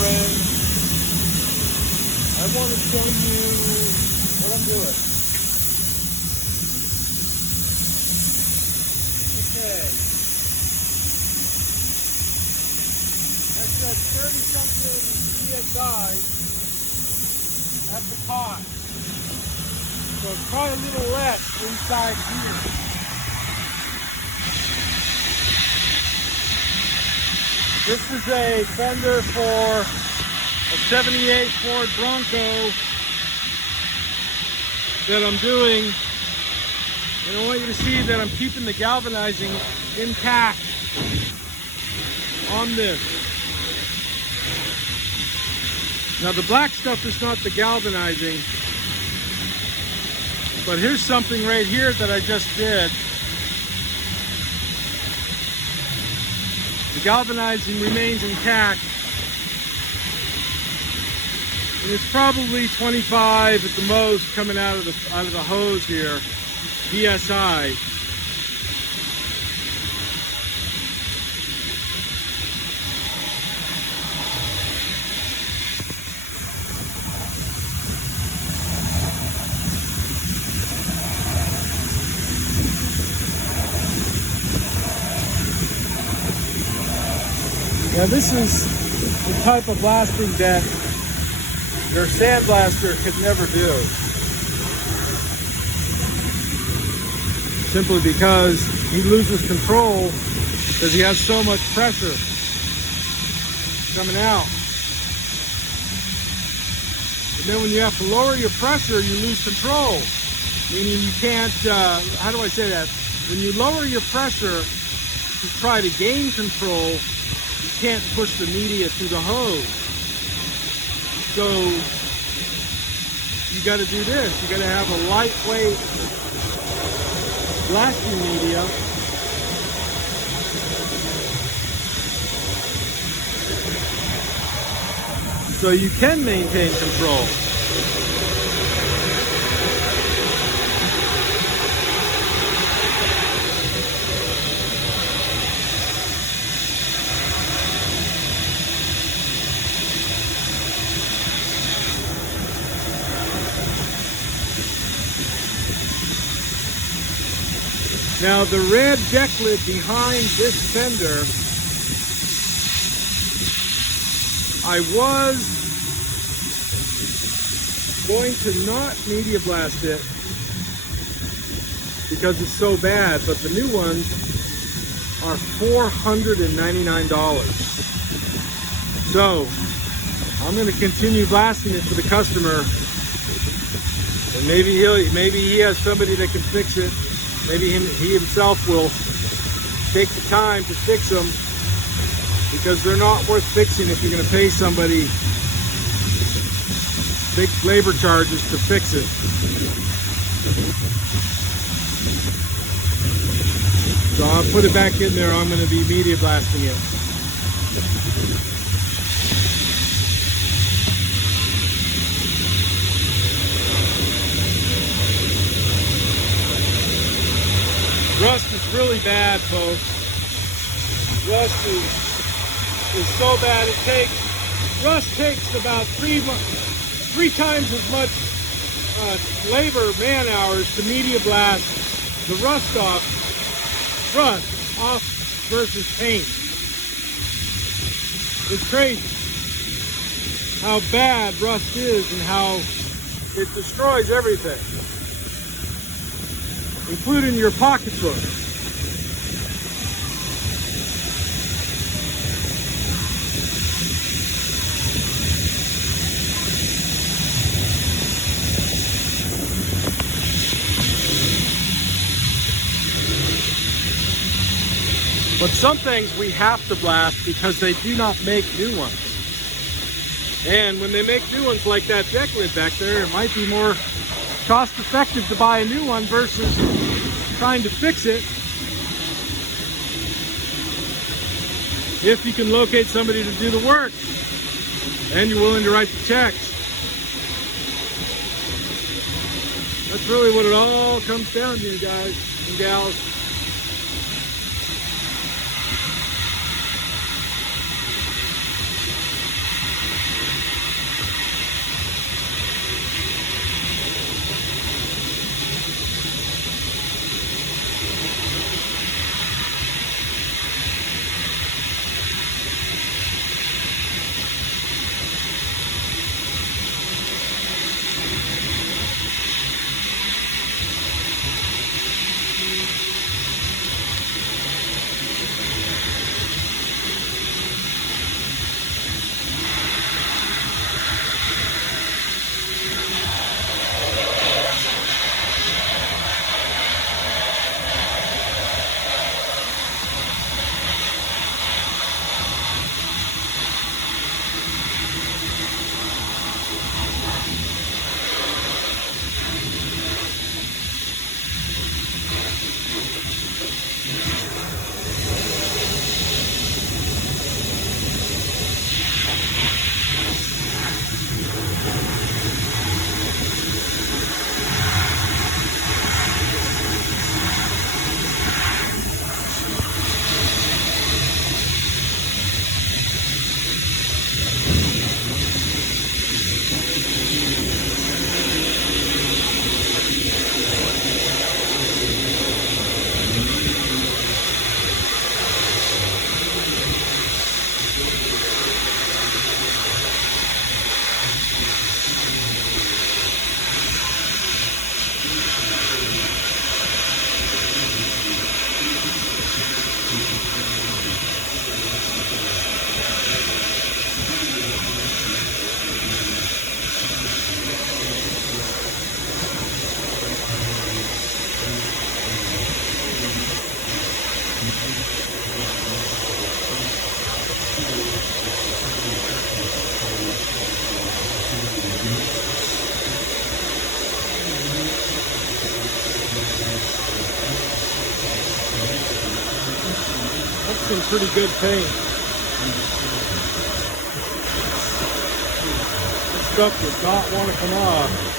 friend. I want to show you what I'm doing. Okay. That's at 30-something PSI. That's the pot. So it's probably a little less inside here. This is a fender for a 78 Ford Bronco that I'm doing. And I want you to see that I'm keeping the galvanizing intact on this. Now the black stuff is not the galvanizing, but here's something right here that I just did. The galvanizing remains intact. And it's probably 25 at the most coming out of the hose here, PSI. Now this is the type of blasting that your sandblaster could never do. Simply because he loses control because he has so much pressure coming out. And then when you have to lower your pressure, you lose control. Meaning you can't, how do I say that? When you lower your pressure to try to gain control, you can't push the media through the hose. So you got to do this. You got to have a lightweight blasting media. So you can maintain control. Now the red decklid behind this fender, I was going to not media blast it because it's so bad, but the new ones are $499. So I'm going to continue blasting it for the customer, and maybe he has somebody that can fix it. Maybe he himself will take the time to fix them, because they're not worth fixing if you're going to pay somebody big labor charges to fix it. So I'll put it back in there. I'm going to be media blasting it. Rust is really bad, folks. Rust is so bad. Rust takes about three times as much labor, man hours to media blast the rust off versus paint. It's crazy how bad rust is and how it destroys everything, including your pocketbook. But some things we have to blast because they do not make new ones. And when they make new ones like that decklid back there, it might be more cost effective to buy a new one versus trying to fix it. If you can locate somebody to do the work and you're willing to write the checks. That's really what it all comes down to, guys and gals. pretty good paint. This stuff does not want to come off.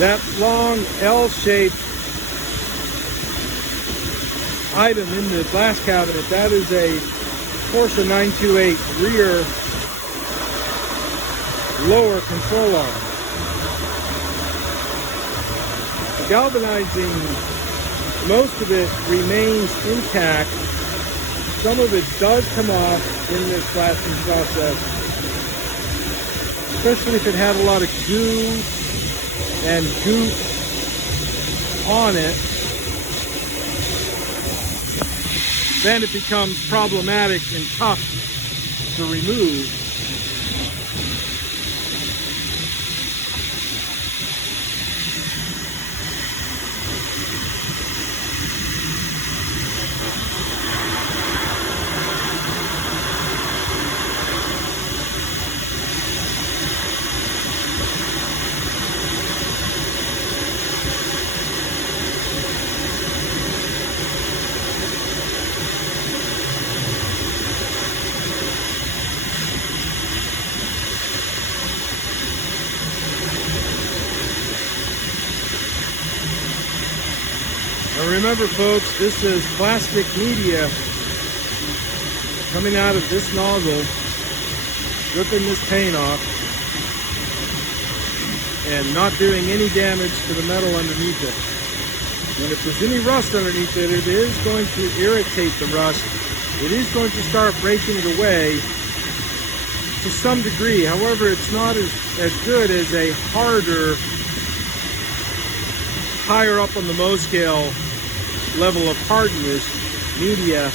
That long L-shaped item in the glass cabinet, that is a Porsche 928 rear lower control arm. The galvanizing, most of it remains intact. Some of it does come off in this blasting process, especially if it had a lot of goo and goop on it. Then it becomes problematic and tough to remove. Now remember folks, this is plastic media coming out of this nozzle, ripping this paint off, and not doing any damage to the metal underneath it. And if there's any rust underneath it, it is going to irritate the rust. It is going to start breaking it away to some degree. However, it's not as good as a harder, higher up on the Mohs scale level of hardness media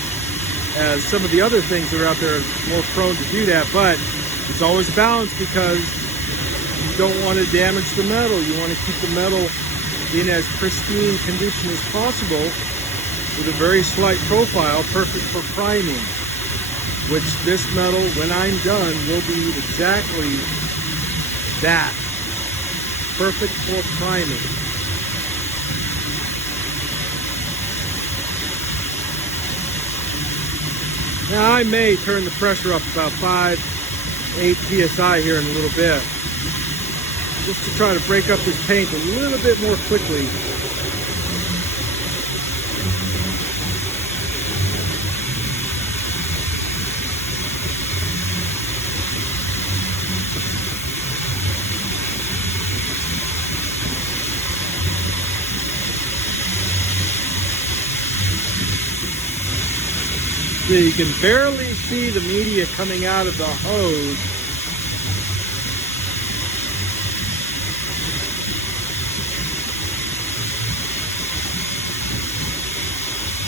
as some of the other things that are out there more prone to do that. But it's always balanced because you don't want to damage the metal. You want to keep the metal in as pristine condition as possible with a very slight profile, perfect for priming, which this metal, when I'm done, will be exactly that, perfect for priming. Now I may turn the pressure up about 8 psi here in a little bit, just to try to break up this paint a little bit more quickly. So you can barely see the media coming out of the hose.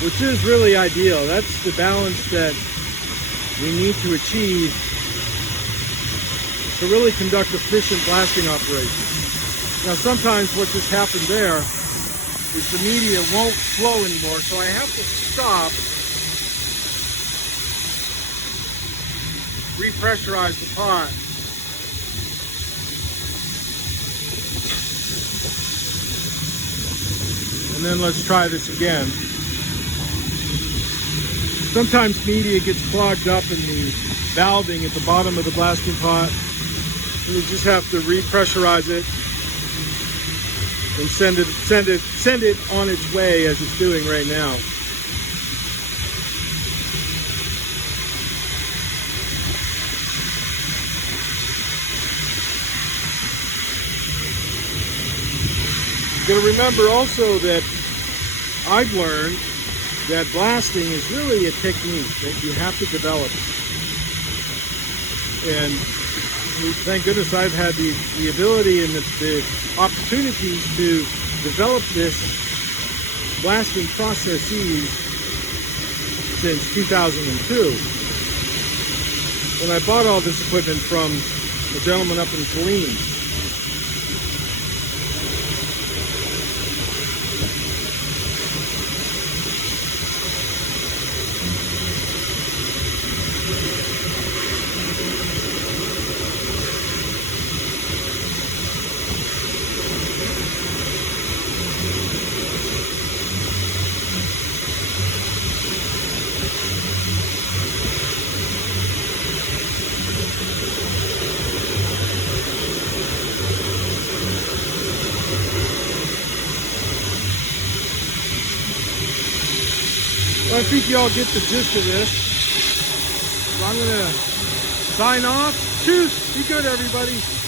Which is really ideal. That's the balance that we need to achieve to really conduct efficient blasting operations. Now sometimes what just happened there is the media won't flow anymore, so I have to stop, repressurize the pot, and then let's try this again. Sometimes media gets clogged up in the valving at the bottom of the blasting pot, and you just have to repressurize it and send it on its way as it's doing right now. You gotta remember also that I've learned that blasting is really a technique that you have to develop. And thank goodness I've had the ability and the opportunities to develop this blasting processes since 2002. When I bought all this equipment from a gentleman up in Killeen. Well, I think you all get the gist of this. So I'm going to sign off. Cheers. Be good, everybody.